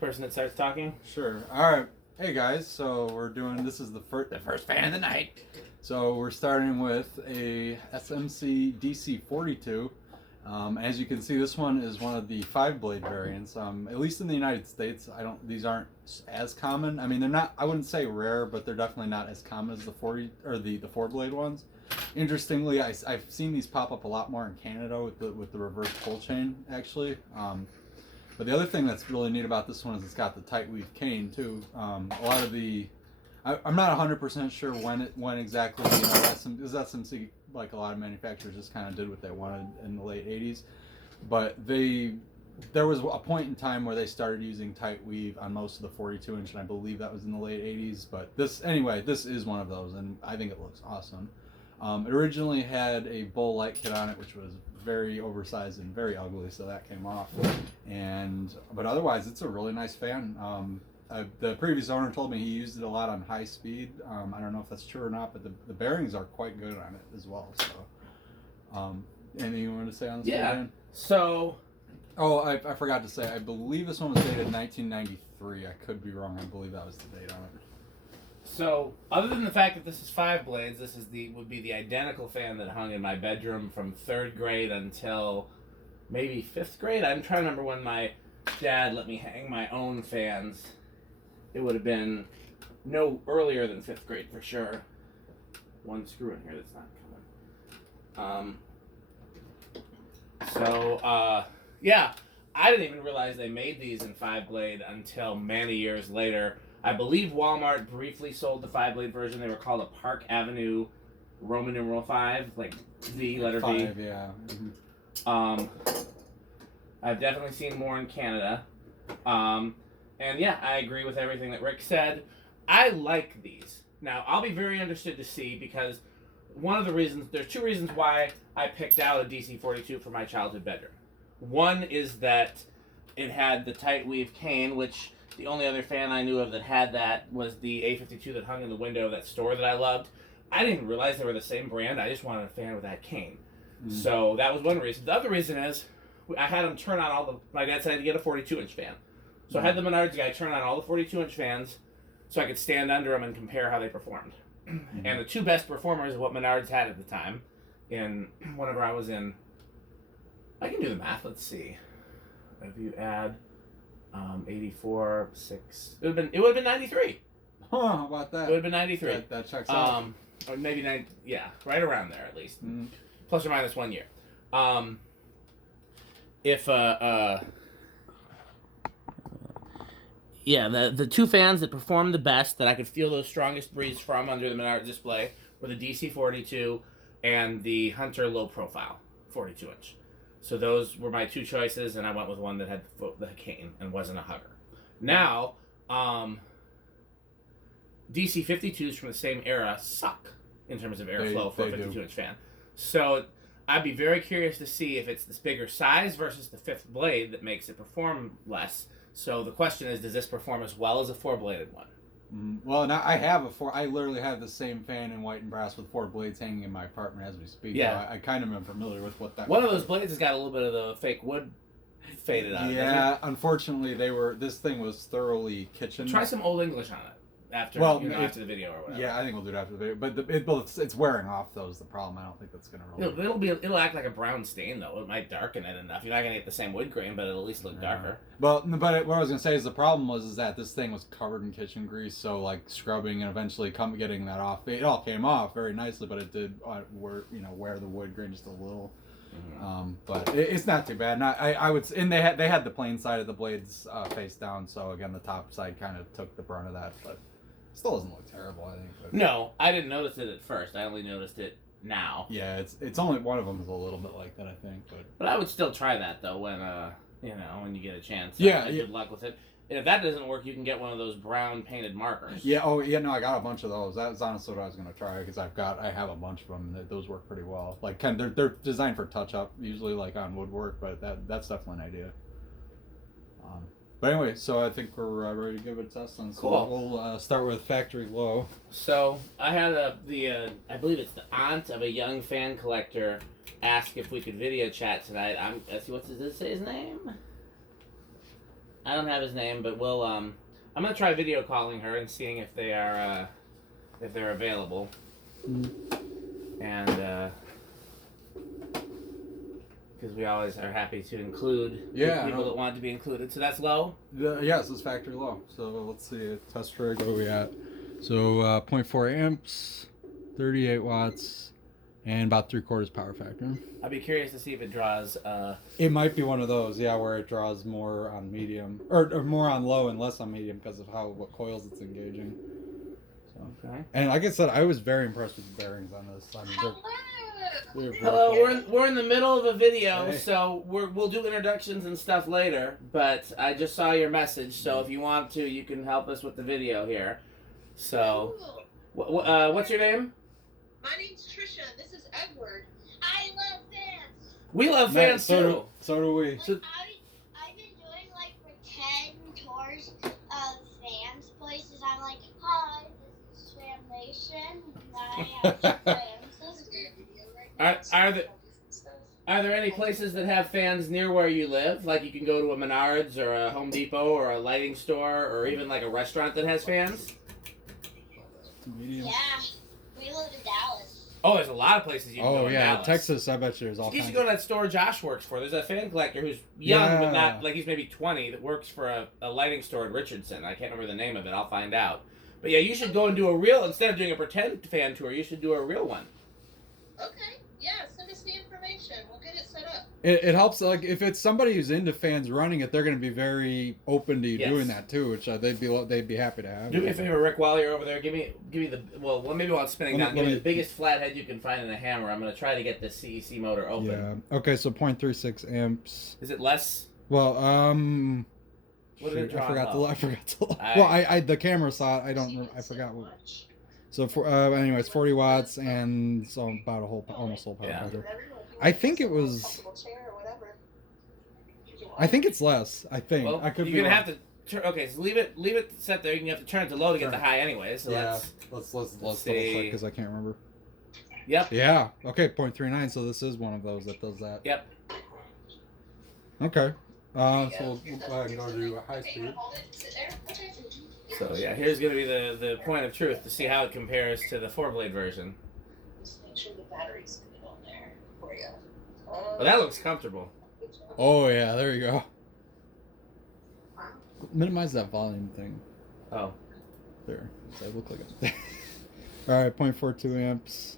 person that starts talking. Sure. All right. Hey guys, so we're doing this is the first fan of the night. So we're starting with a SMC DC42. As you can see, this one is one of the 5-blade variants. At least in the United States, these aren't as common. I mean, they're not. I wouldn't say rare, but they're definitely not as common as the 4-blade ones. Interestingly, I've seen these pop up a lot more in Canada with the reverse pull chain actually. But the other thing that's really neat about this one is it's got the tight weave cane too. A lot of I'm not 100% sure when exactly this SMC, like a lot of manufacturers, just kind of did what they wanted in the late 80s. But there was a point in time where they started using tight weave on most of the 42-inch, and I believe that was in the late 80s. But this is one of those, and I think it looks awesome. It originally had a bull light kit on it, which was very oversized and very ugly, so that came off. But otherwise, it's a really nice fan. The previous owner told me he used it a lot on high speed. I don't know if that's true or not, but the bearings are quite good on it as well. So, anything you want to say on this? Yeah. One? So. Oh, I forgot to say. I believe this one was dated 1993. I could be wrong. I believe that was the date on it. So, other than the fact that this is 5 blades, this is would be the identical fan that hung in my bedroom from 3rd grade until maybe 5th grade. I'm trying to remember when my dad let me hang my own fans. It would have been no earlier than 5th grade for sure. One screw in here that's not coming. Yeah, I didn't even realize they made these in 5-blade until many years later. I believe Walmart briefly sold the 5-blade version. They were called a Park Avenue Roman numeral 5, like V, letter 5, V. yeah. Mm-hmm. I've definitely seen more in Canada. And yeah, I agree with everything that Rick said. I like these. Now, I'll be very interested to see, because there's 2 reasons why I picked out a DC42 for my childhood bedroom. One is that it had the tight weave cane, which the only other fan I knew of that had that was the A52 that hung in the window of that store that I loved. I didn't even realize they were the same brand. I just wanted a fan with that cane. So that was one reason. The other reason is I had them turn on my dad said I had to get a 42-inch fan. So I had the Menards guy turn on all the 42-inch fans so I could stand under them and compare how they performed. And the 2 best performers of what Menards had at the time, whenever I was in, I can do the math, let's see. If you add 84, 6, it would have been 93. Huh, how about that? It would have been 93. That checks out. Or maybe 90, yeah, right around there at least. Plus or minus 1 year. Yeah, the 2 fans that performed the best, that I could feel those strongest breeze from under the Menard display, were the DC42 and the Hunter low profile 42-inch. So those were my 2 choices, and I went with one that had the cane and wasn't a hugger. Now, DC52s from the same era suck in terms of airflow for a 52-inch fan. So I'd be very curious to see if it's this bigger size versus the 5th blade that makes it perform less. So the question is, does this perform as well as a 4-bladed one? Well, now I literally have the same fan in white and brass with 4 blades hanging in my apartment as we speak. Yeah. So I kind of am familiar with what that. One of those blades has got a little bit of the fake wood faded on it. Yeah, unfortunately, this thing was thoroughly kitchen. Try some Old English on it after the video or whatever. Yeah, I think we'll do it after the video. But it's wearing off, though, is the problem. I don't think that's going to really... It'll act like a brown stain, though. It might darken it enough. You're not going to get the same wood grain, but it'll at least look darker. But what I was going to say is the problem is that this thing was covered in kitchen grease, so like scrubbing and eventually getting that off. It all came off very nicely, but it did wear the wood grain just a little. But it's not too bad. I would, and they had the plain side of the blades face down, so again the top side kind of took the brunt of that, but still doesn't look terrible, I think. But, no, I didn't notice it at first. I only noticed it now. Yeah, it's only one of them is a little bit like that, I think. But I would still try that though when you get a chance. Yeah, good luck with it. And if that doesn't work, you can get one of those brown painted markers. Yeah. Oh, yeah. No, I got a bunch of those. That was honestly what I was gonna try because I have a bunch of them. Those work pretty well. Like, they're designed for touch up, usually like on woodwork, but that's definitely an idea. But anyway, so I think we're ready to give it a test. So cool. We'll start with factory low. So I had I believe it's the aunt of a young fan collector ask if we could video chat tonight. Let's see, does it say his name? I don't have his name, but we'll I'm gonna try video calling her and seeing if they're available. And because we always are happy to include people that want to be included. So that's low? Yes, it's factory low. So let's see, test rig, what are we at? So 0.4 amps, 38 watts, and about 3/4 power factor. I'd be curious to see if it draws... It might be one of those, yeah, where it draws more on medium, or more on low and less on medium because of what coils it's engaging. So. Okay. And like I said, I was very impressed with the bearings on this. I mean, Hello, we're in the middle of a video, so we'll do introductions and stuff later, but I just saw your message, so if you want to, you can help us with the video here. So, what's your name? My name's Trisha, and this is Edward. I love fans. We love fans too. So do we. Like, I've been doing like pretend tours of fans places. I'm like, hi, this is Fan Nation. I have fans. Are there any places that have fans near where you live? Like you can go to a Menards or a Home Depot or a lighting store or even like a restaurant that has fans? Yeah, we live in Dallas. Oh, there's a lot of places you can go in Dallas. Texas, I bet there's all You kinds. should go to that store Josh works for. There's a fan collector who's young, but not, like he's maybe 20, that works for a lighting store in Richardson. I can't remember the name of it. I'll find out. But yeah, you should go and do a real, instead of doing a pretend fan tour, you should do a real one. Okay, yeah, send us the information. We'll get it set up. It helps, like, if it's somebody who's into fans running it, they're going to be very open to you doing that too, which they'd be happy to have. Do me a favor, Rick, while you're over there, give me the, well maybe while it's spinning down, give me the biggest flathead you can find in a hammer. I'm going to try to get this CEC motor open. Yeah, okay, so 0.36 amps. Is it less? Well, What did it draw? I forgot to look. Well, I the camera saw it, I forgot what. So for anyways, 40 watts and so about almost whole power factor. I think it was. I think it's less. I think. Well, I could you're gonna have to. Okay, so leave it set there. You have to turn it to low to get the high anyway. So let's double check because I can't remember. Yep. Yeah. Okay. 0.39. So this is one of those that does that. Yep. Okay. So we'll go ahead and go to high speed. So yeah, here's gonna be the point of truth to see how it compares to the 4-blade version. Just make sure the batteries fit on there for you. Well, that looks comfortable. Oh yeah, there you go. Minimize that volume thing. Oh. There. Does that look like it? Alright, 0.42 amps,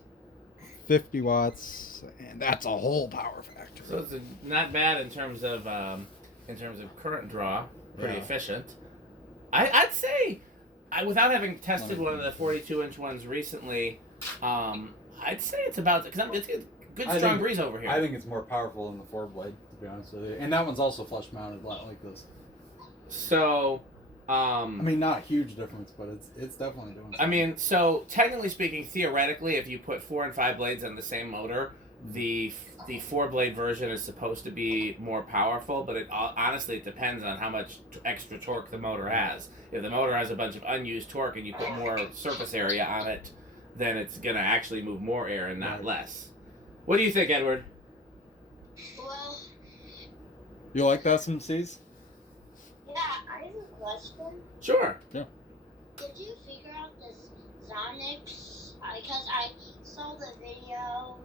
50 watts, and that's a whole power factor. So it's not bad in terms of current draw. Pretty efficient. I'd say, without having tested one of the 42-inch ones recently, I'd say it's about, because it's a good strong breeze over here. I think it's more powerful than the 4-blade, to be honest with you. And that one's also flush mounted, a lot like this. So, I mean, not a huge difference, but it's definitely doing something. I mean, so technically speaking, theoretically, if you put 4 and 5 blades on the same motor, the 4-blade version is supposed to be more powerful, but honestly it depends on how much extra torque the motor has. If the motor has a bunch of unused torque and you put more surface area on it, then it's gonna actually move more air and not less. What do you think, Edward? Well, you like the SMCs? yeah, I have a question. Sure. Yeah. Did you figure out this Zonix? Because I saw the video,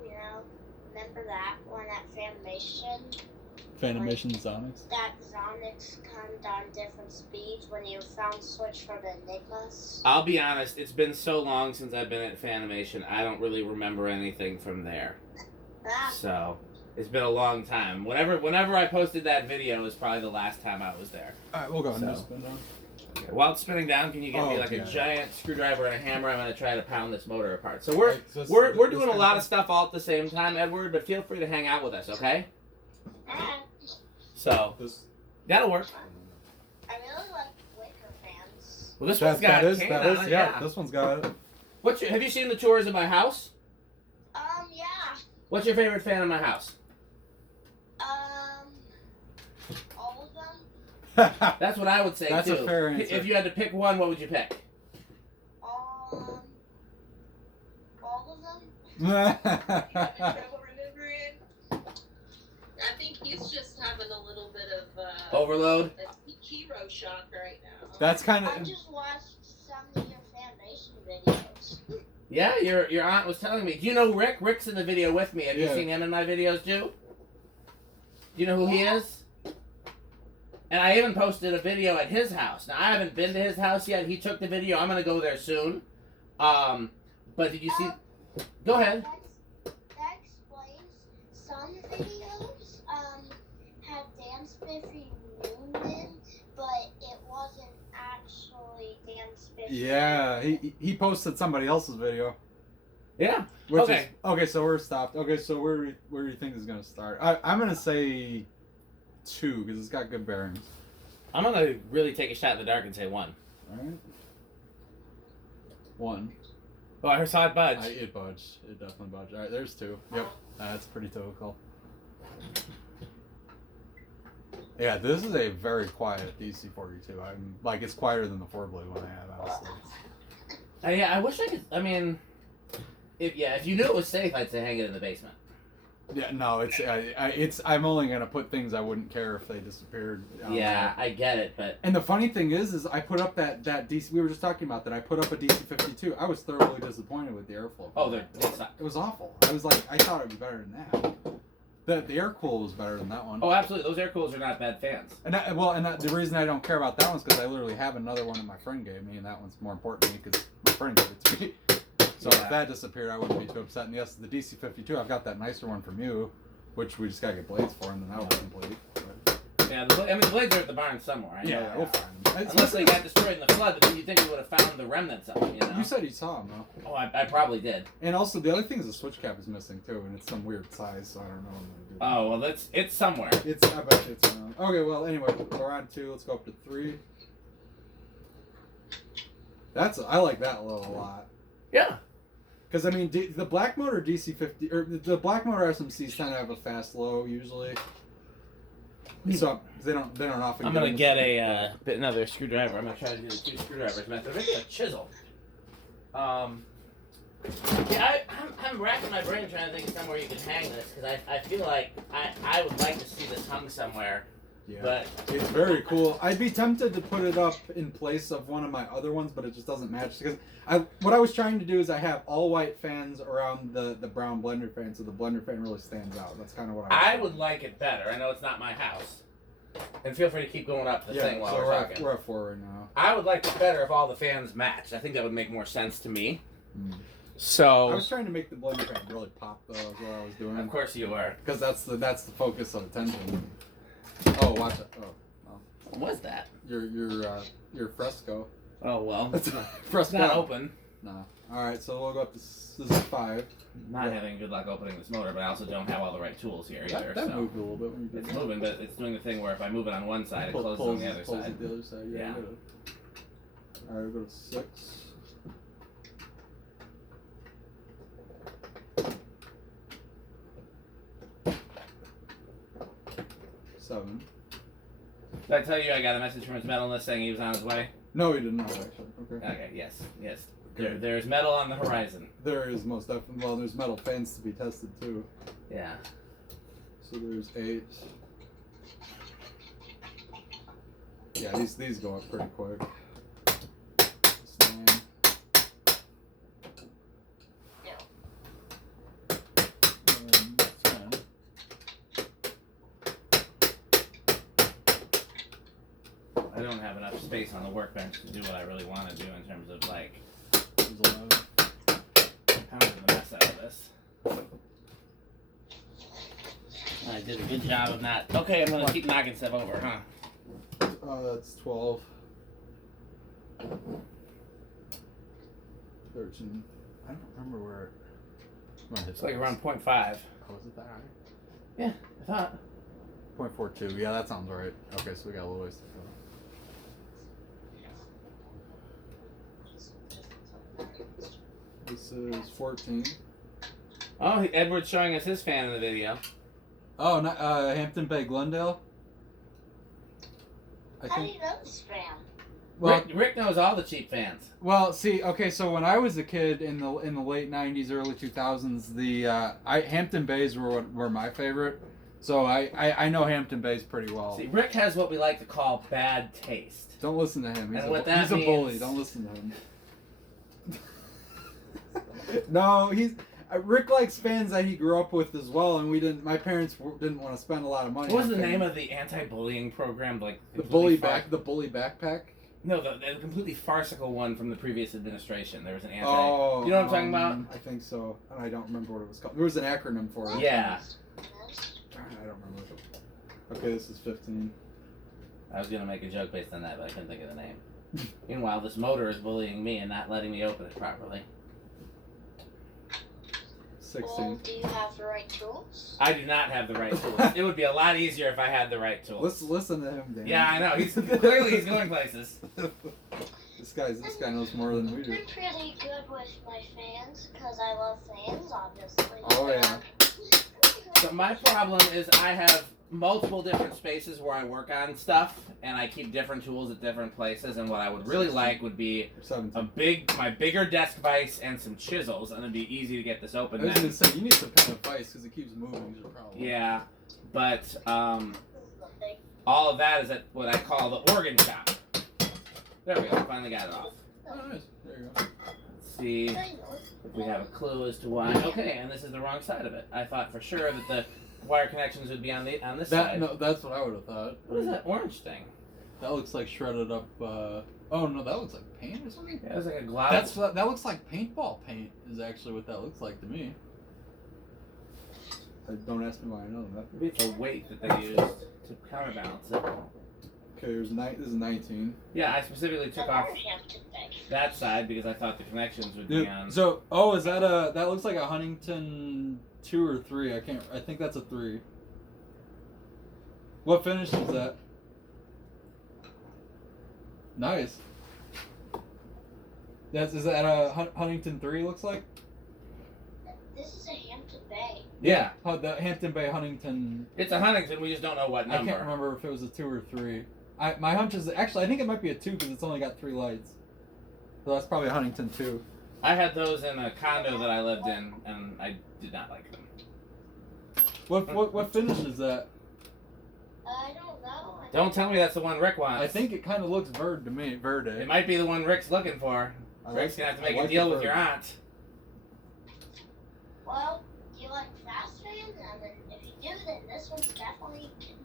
remember that one at Fanimation? Fanimation Zonix? That Zonix comes on different speeds when you found switch for the Enigmas. I'll be honest, it's been so long since I've been at Fanimation, I don't really remember anything from there. So, it's been a long time. Whenever I posted that video is probably the last time I was there. Alright, we'll go and just spin down. Okay, while it's spinning down, can you get me a giant screwdriver and a hammer? I'm going to try to pound this motor apart. So we're doing a lot of stuff all at the same time, Edward, but feel free to hang out with us, okay? So, that'll work. I really like Wicker fans. Well, this one's got Can on it, yeah, this one's got it. Have you seen the tours of my house? Yeah. What's your favorite fan in my house? All of them. That's what I would say, That's too. a fair answer. If you had to pick one, what would you pick? All of them. I think he's just having a little bit of Overload? a hero shock right now. That's kind I of. just watched some of your Fanmation videos. Yeah, your aunt was telling me. Do you know Rick? Rick's in the video with me. Have you Yeah. seen him in my videos too? Do you know who he Yeah. is? And I even posted a video at his house. Now I haven't been to his house yet. He took the video. I'm gonna go there soon. But did you see? Go ahead. That explains some videos had Dan Spiffy Newman, but it wasn't actually Dan Spiffy. Yeah, he posted somebody else's video. Yeah. Which Okay. Is, okay, so we're stopped. Okay, so where do you think this is gonna start? I'm gonna say 2 because it's got good bearings. I'm gonna really take a shot in the dark and say 1. All right. 1. Oh, I saw it budge. It budged. It definitely budged. All right, there's 2. Yep, that's pretty typical. Yeah, this is a very quiet DC42. I'm like it's quieter than the 4-blade one I have, honestly. Yeah, I wish I could. I mean, if you knew it was safe, I'd say hang it in the basement. Yeah, no, it's I'm only gonna put things I wouldn't care if they disappeared. Yeah, I get it, but And the funny thing is I put up that DC. We were just talking about that. I put up a DC52. I was thoroughly disappointed with the airflow. oh, it's not. It was awful. I was like, I thought it'd be better than that. The air cool was better than that one. Oh, absolutely. Those air coolers are not bad fans. And the reason I don't care about that one is because I literally have another one that my friend gave me, and that one's more important to me because my friend gave it to me. So Yeah. if that disappeared, I wouldn't be too upset. And yes, the DC52, I've got that nicer one from you, which we just gotta get blades for, and then that'll be complete. But, Yeah, the blades are at the barn somewhere. I know. yeah, we'll find them. Unless they got destroyed in the flood, but then you'd think we would have found the remnants of them, you know? You said you saw them, though. Oh, I probably did. And also, the other thing is the switch cap is missing, too, and it's some weird size, so I don't know what I'm gonna do. Oh, well, it's somewhere. I bet you it's around. Okay, well, anyway, we're on 2. Let's go up to 3. I like that level a lot. Yeah. Because, I mean, the black motor DC50, or the black motor SMCs tend to have a fast low, usually. So, they don't often I'm get going to them. get another screwdriver. I'm going to try to do the 2 screwdrivers method. Maybe a chisel. Yeah, I'm racking my brain trying to think of somewhere you can hang this, because I feel like I would like to see this hung somewhere. Yeah. But It's very cool. I'd be tempted to put it up in place of one of my other ones, but it just doesn't match. Because what I was trying to do is I have all white fans around the brown blender fan, so the blender fan really stands out. That's kind of what I would like it better. I know it's not my house. And feel free to keep going up the thing while we're talking. We're at 4 right now. I would like it better if all the fans matched. I think that would make more sense to me. Mm. So I was trying to make the blender fan really pop, though, is what I was doing. of course you were. Because that's the focus of attention. Oh, watch it. Oh, What was that? your fresco. Oh well. That's It's fresco. not open. No. All right, so we'll go up to this is 5. Not having good luck opening this motor, but I also don't have all the right tools here either. That So moved a little bit when you did it's moving, but it's doing the thing where if I move it on one side, it closes on the other pulls side. it the other side. Yeah. All right, we'll go to 6. Seven. Did I tell you I got a message from his metal list saying he was on his way? No, he did not actually. Okay. Okay, yes. Good. There's metal on the horizon. There is most definitely. Well, there's metal fans to be tested too. Yeah. So there's 8. Yeah, these go up pretty quick. It's 9. And 10. I don't have enough space on the workbench to do what I really want to do in terms of like There's 11. pounding the mess out of this. I did a good job of not. Okay, I'm gonna keep knocking stuff over, huh? That's 12. 13. I don't remember where. It's like around 0.5. Oh, was it that high? Yeah, I thought. 0.42. Yeah, that sounds right. Okay, so we got a little ways to go. This is 14. Oh, Edward's showing us his fan in the video. Oh, not, Hampton Bay, Glendale. I How do think. you know this fan? Well, Rick knows all the cheap fans. well, see, okay, so when I was a kid in the late '90s, early 2000s, the Hampton Bays were my favorite. So I know Hampton Bays pretty well. See, Rick has what we like to call bad taste. Don't listen to him. And what that he's a means- bully. Don't listen to him. No, Rick likes fans that he grew up with as well, and we didn't. My parents didn't want to spend a lot of money. What was on the fans. name of the anti-bullying program? Like The completely bully backpack. No, the completely farcical one from the previous administration. There was an anti. Oh, you know what I'm talking about? I think so. I don't remember what it was called. There was an acronym for it. Yeah. I don't remember. Okay, this is 15. I was gonna make a joke based on that, but I couldn't think of the name. Meanwhile, this motor is bullying me and not letting me open it properly. 16. Well, do you have the right tools? I do not have the right tools. It would be a lot easier if I had the right tools. Listen to him, Dan. Yeah, I know. He's clearly going places. This guy knows more than we do. I'm pretty good with my fans because I love fans, obviously. Oh yeah. So my problem is I have multiple different spaces where I work on stuff, and I keep different tools at different places. And what I would really like would be 17. my bigger desk vise and some chisels, and it'd be easy to get this open. I was then. gonna say you need some kind of vise because it keeps moving. Is your problem? Yeah, but all of that is at what I call the organ shop. There we go. Finally got it off. Oh, nice. There you go. Let's see if we have a clue as to why. Okay, and this is the wrong side of it. I thought for sure that the wire connections would be on this side. No, that's what I would have thought. What is that orange thing? That looks like shredded up. Oh no, that looks like paint or something. Yeah, it's like a gloss. That looks like paintball paint. Is actually what that looks like to me. Don't ask me why I know that. Maybe it's a weight that they used to counterbalance it. Okay, this is 19. Yeah, I specifically took off that side because I thought the connections would be on. So, is that that looks like a Huntington 2 or 3. I think that's a 3. What finish is that? Nice. Is that a Huntington 3 looks like? This is a Hampton Bay. Yeah. The Hampton Bay Huntington. It's a Huntington, we just don't know what number. I can't remember if it was a 2 or 3. My hunch is actually I think it might be a 2 because it's only got 3 lights. So that's probably a Huntington 2. I had those in a condo that I lived in, and I did not like them. What finish is that? I don't know. Don't tell me that's the one Rick wants. I think it kind of looks verde to me. Verde. It might be the one Rick's looking for. Rick's gonna have to make a deal with your aunt. Well, do you like fast fans? And then if you do, then this one's definitely can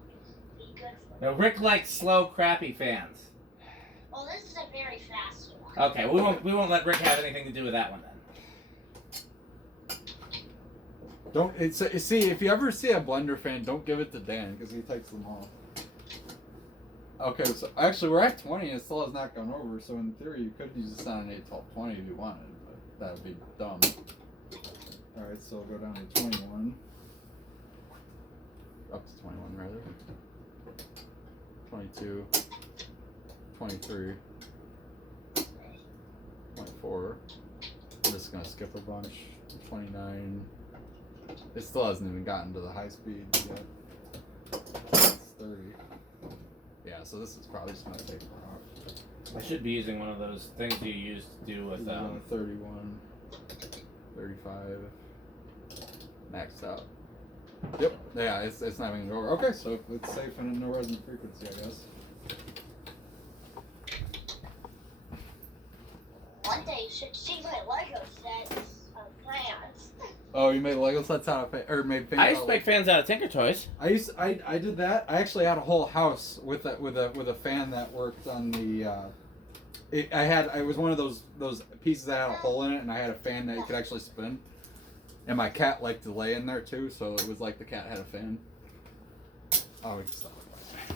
be good for you. No, Rick likes slow, crappy fans. Well, this is a very fast one. Okay, we won't let Rick have anything to do with that one then. See, if you ever see a blender fan, don't give it to Dan because he takes them all. Okay, so actually we're at 20 and it still has not gone over. So in theory, you could use this on an 8-12-20 if you wanted, but that would be dumb. All right, so we'll go down to 21. Up to 21 rather. 22. 23. 24. I'm just gonna skip a bunch. 29. It still hasn't even gotten to the high speed yet. It's 30. Yeah, so this is probably just gonna take off. I should be using one of those things you used to do with 31. 35. Maxed out. Yep. Yeah, it's not even gonna go over. Okay, so it's safe and no resonant frequency, I guess. One day you should see my Lego sets of fans. Oh, you made Lego sets out of made fans. I used to make fans out of Tinker Toys. I did that. I actually had a whole house with a fan that worked on the. It was one of those pieces that had a hole in it, and I had a fan that you could actually spin. And my cat liked to lay in there too, so it was like the cat had a fan. Oh, we can stop it.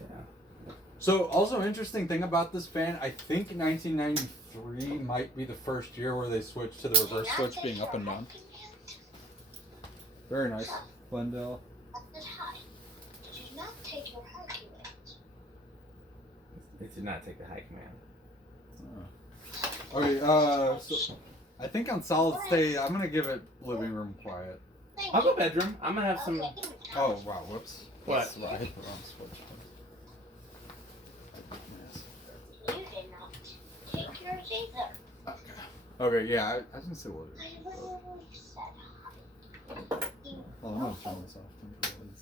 Yeah. So, also interesting thing about this fan, I think 1993 might be the first year where they switched to the reverse switch being up and down. Very nice. Glendale. Did you not take your high command? It did not take the high command. Okay, so I think on solid state, I'm gonna give it living room quiet. I'll go bedroom. I'm gonna have some. Oh, wow, whoops. What? That's right, I hit the wrong switch. You did not take yours either. Okay, yeah, I was gonna say living room. I literally said hi. gonna turn this off.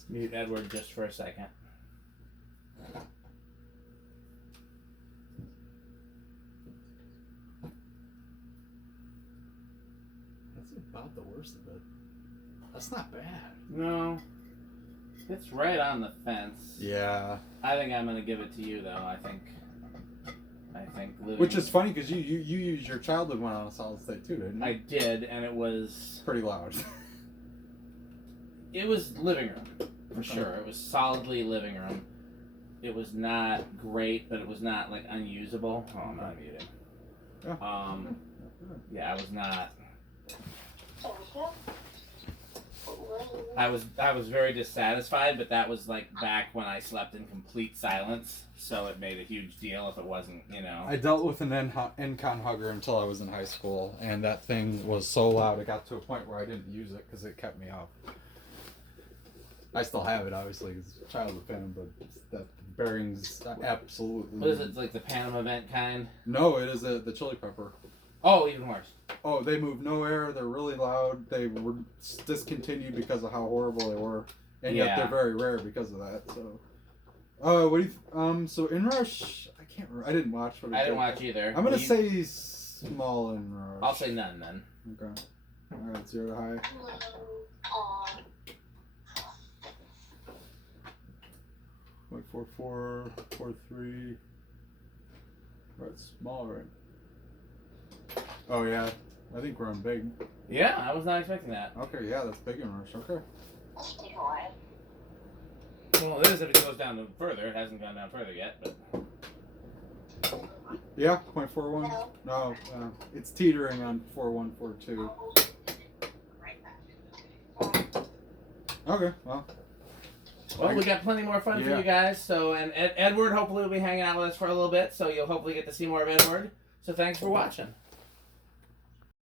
Mute Edward just for a second. That's about the worst of it. That's not bad. No. It's right on the fence. Yeah. I think I'm gonna give it to you though. I think living. Which is funny because you used your childhood one on a solid state too, didn't you? I did, and it was Pretty loud. it was living room for sure. It was solidly living room. It was not great, but it was not like unusable. Oh, I'm not muted. Yeah. Yeah, I was not. I was very dissatisfied, but that was like back when I slept in complete silence, so it made a huge deal if it wasn't, you know. I dealt with an Encon hugger until I was in high school, and that thing was so loud it got to a point where I didn't use it because it kept me up. I still have it, obviously, as a childhood fan, but that bearings absolutely. What is it, like the Panama Vent kind? No, it is the chili pepper. Oh, even worse. Oh, they move no air. They're really loud. They were discontinued because of how horrible they were, and yet they're very rare because of that. So, what do you? So Inrush, I can't remember. I didn't watch. I didn't watch either. I'm gonna say small Inrush. I'll say none then. Okay. All right, 0 to high. 0.44, 43. Right, small, right? Oh yeah, I think we're on big. Yeah, I was not expecting that. Okay, yeah, that's big Inrush. Okay. Well, it is if it goes down further. It hasn't gone down further yet, but. Yeah, 0.41. No, it's teetering on 4142. Okay, well. Well, we got plenty more fun for you guys. So, and Edward hopefully will be hanging out with us for a little bit. So you'll hopefully get to see more of Edward. So thanks for watching.